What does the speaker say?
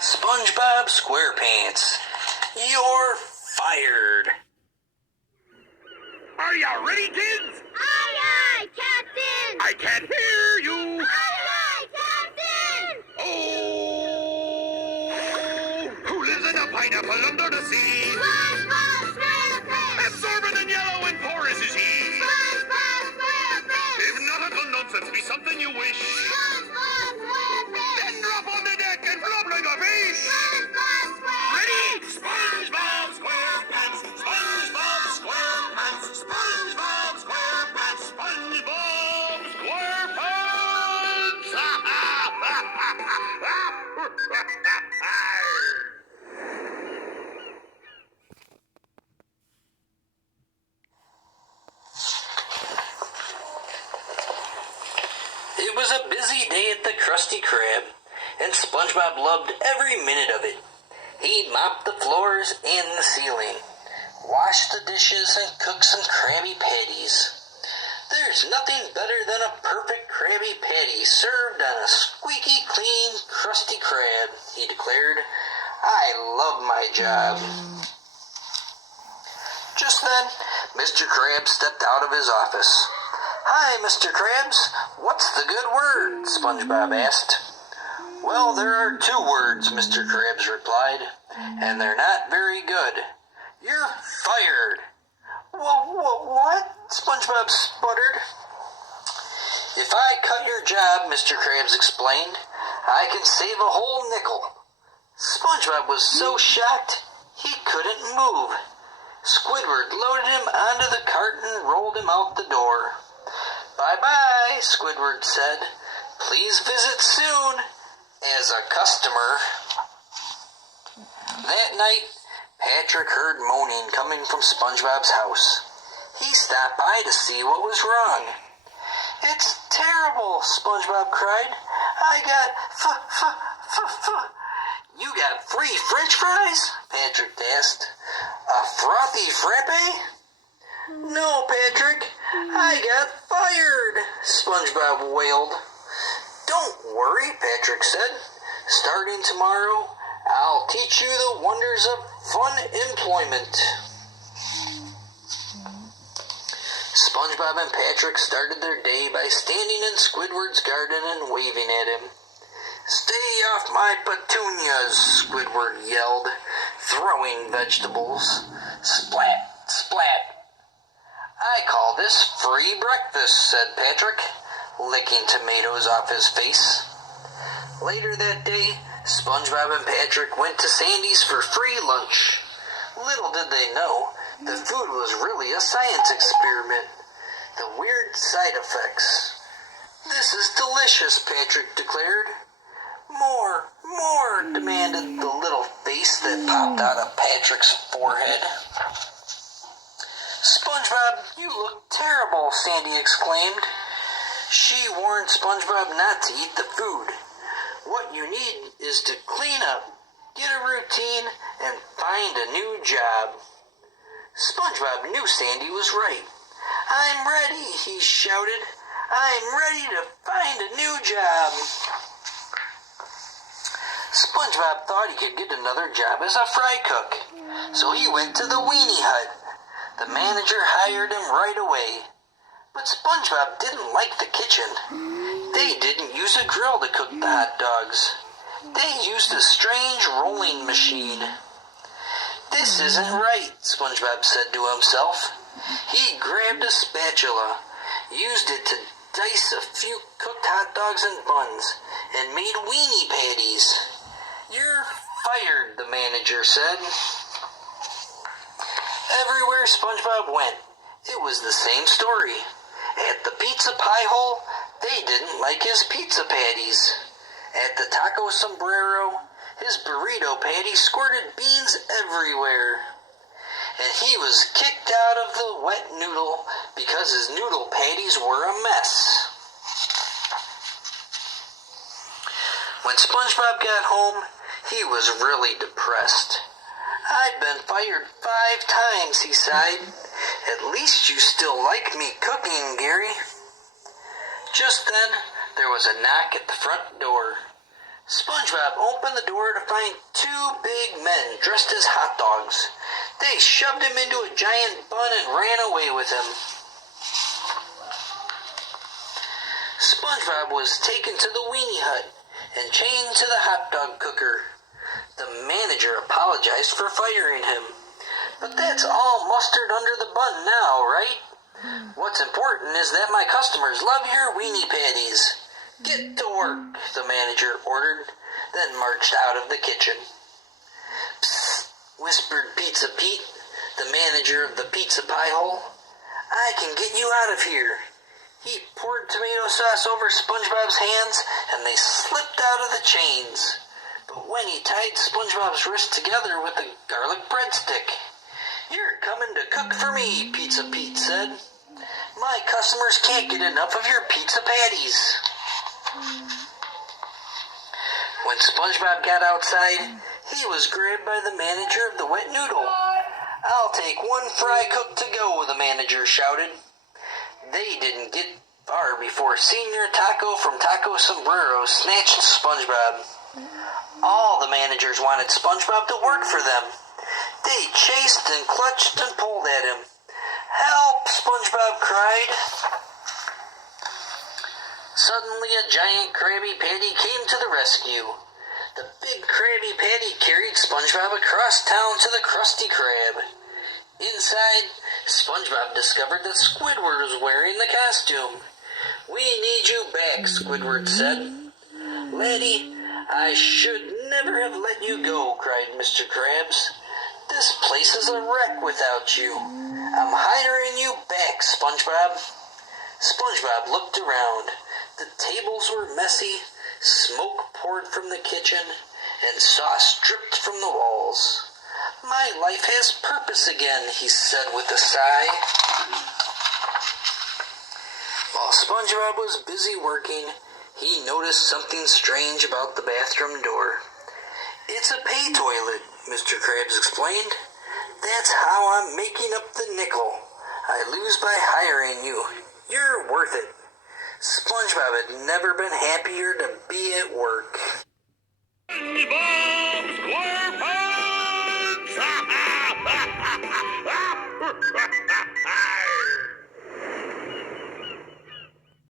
SpongeBob SquarePants, you're fired. Are you ready, kids? Aye, aye, Captain! I can't hear you! Aye, aye, Captain! Oh! Who lives in a pineapple under the sea? SpongeBob SquarePants! Absorbent and yellow and porous is he. SpongeBob SquarePants! If nautical nonsense be something you wish, SpongeBob SquarePants! then drop on the deck and flop like a fish! SpongeBob SquarePants! Ready? SpongeBob SquarePants! SpongeBob SquarePants! SpongeBob SquarePants! SpongeBob SquarePants! It was a busy day at the Krusty Krab, and SpongeBob loved every minute of it. He mopped the floors and the ceiling, washed the dishes, and cooked some Krabby Patties. There's nothing better than a perfect Krabby Patty served on a squeaky clean Krusty Krab, he declared. I love my job. Just then, Mr. Krabs stepped out of his office. Hi, Mr. Krabs. What's the good word? SpongeBob asked. Well, there are 2 words, Mr. Krabs replied, and they're not very good. You're fired. What? SpongeBob sputtered. If I cut your job, Mr. Krabs explained, I can save a whole nickel. SpongeBob was so shocked he couldn't move. Squidward loaded him onto the cart and rolled him out the door. Bye-bye, Squidward said. Please visit soon as a customer. That night, Patrick heard moaning coming from SpongeBob's house. He stopped by to see what was wrong. It's terrible, SpongeBob cried. I got You got free French fries? Patrick asked. A frothy frappe? No, Patrick, I got fired, SpongeBob wailed. Don't worry, Patrick said. Starting tomorrow, I'll teach you the wonders of fun employment. SpongeBob and Patrick started their day by standing in Squidward's garden and waving at him. Stay off my petunias, Squidward yelled, throwing vegetables. Splat, splat. I call this free breakfast, said Patrick, licking tomatoes off his face. Later that day, SpongeBob and Patrick went to Sandy's for free lunch. Little did they know, the food was really a science experiment. The weird side effects. This is delicious, Patrick declared. More, demanded the little face that popped out of Patrick's forehead. SpongeBob, you look terrible, Sandy exclaimed. She warned SpongeBob not to eat the food. What you need is to clean up, get a routine, and find a new job. SpongeBob knew Sandy was right. I'm ready, he shouted. I'm ready to find a new job. SpongeBob thought he could get another job as a fry cook, so he went to the Weenie Hut. The manager hired him right away. But SpongeBob didn't like the kitchen. They didn't use a grill to cook the hot dogs. They used a strange rolling machine. This isn't right, SpongeBob said to himself. He grabbed a spatula, used it to dice a few cooked hot dogs and buns, and made weenie patties. You're fired, the manager said. Everywhere SpongeBob went, it was the same story. At the pizza pie hole, they didn't like his pizza patties. At the taco sombrero, his burrito patty squirted beans everywhere. And he was kicked out of the wet noodle because his noodle patties were a mess. When SpongeBob got home, he was really depressed. I've been fired 5 times, he sighed. At least you still like me cooking, Gary. Just then, there was a knock at the front door. SpongeBob opened the door to find two big men dressed as hot dogs. They shoved him into a giant bun and ran away with him. SpongeBob was taken to the weenie hut and chained to the hot dog cooker. The manager apologized for firing him. But that's all mustard under the bun now, right? What's important is that my customers love your weenie patties. Get to work, the manager ordered, then marched out of the kitchen. Psst, whispered Pizza Pete, the manager of the pizza pie hole. I can get you out of here. He poured tomato sauce over SpongeBob's hands, and they slipped out of the chains. But when he tied SpongeBob's wrist together with a garlic breadstick, "You're coming to cook for me," Pizza Pete said. "My customers can't get enough of your pizza patties." When SpongeBob got outside, he was grabbed by the manager of the Wet Noodle. "I'll take one fry cooked to go," the manager shouted. They didn't get far before Senior Taco from Taco Sombrero snatched SpongeBob. All the managers wanted SpongeBob to work for them. They chased and clutched and pulled at him. "Help!" SpongeBob cried. Suddenly a giant Krabby Patty came to the rescue. The big Krabby Patty carried SpongeBob across town to the Krusty Krab. Inside, SpongeBob discovered that Squidward was wearing the costume. "We need you back," Squidward said. "Laddie, I should never have let you go," cried Mr. Krabs. "This place is a wreck without you. I'm hiring you back, SpongeBob." SpongeBob looked around. The tables were messy, smoke poured from the kitchen, and sauce dripped from the walls. "My life has purpose again," he said with a sigh. While SpongeBob was busy working, he noticed something strange about the bathroom door. "It's a pay toilet," Mr. Krabs explained. "That's how I'm making up the nickel I lose by hiring you. You're worth it." SpongeBob had never been happier to be at work.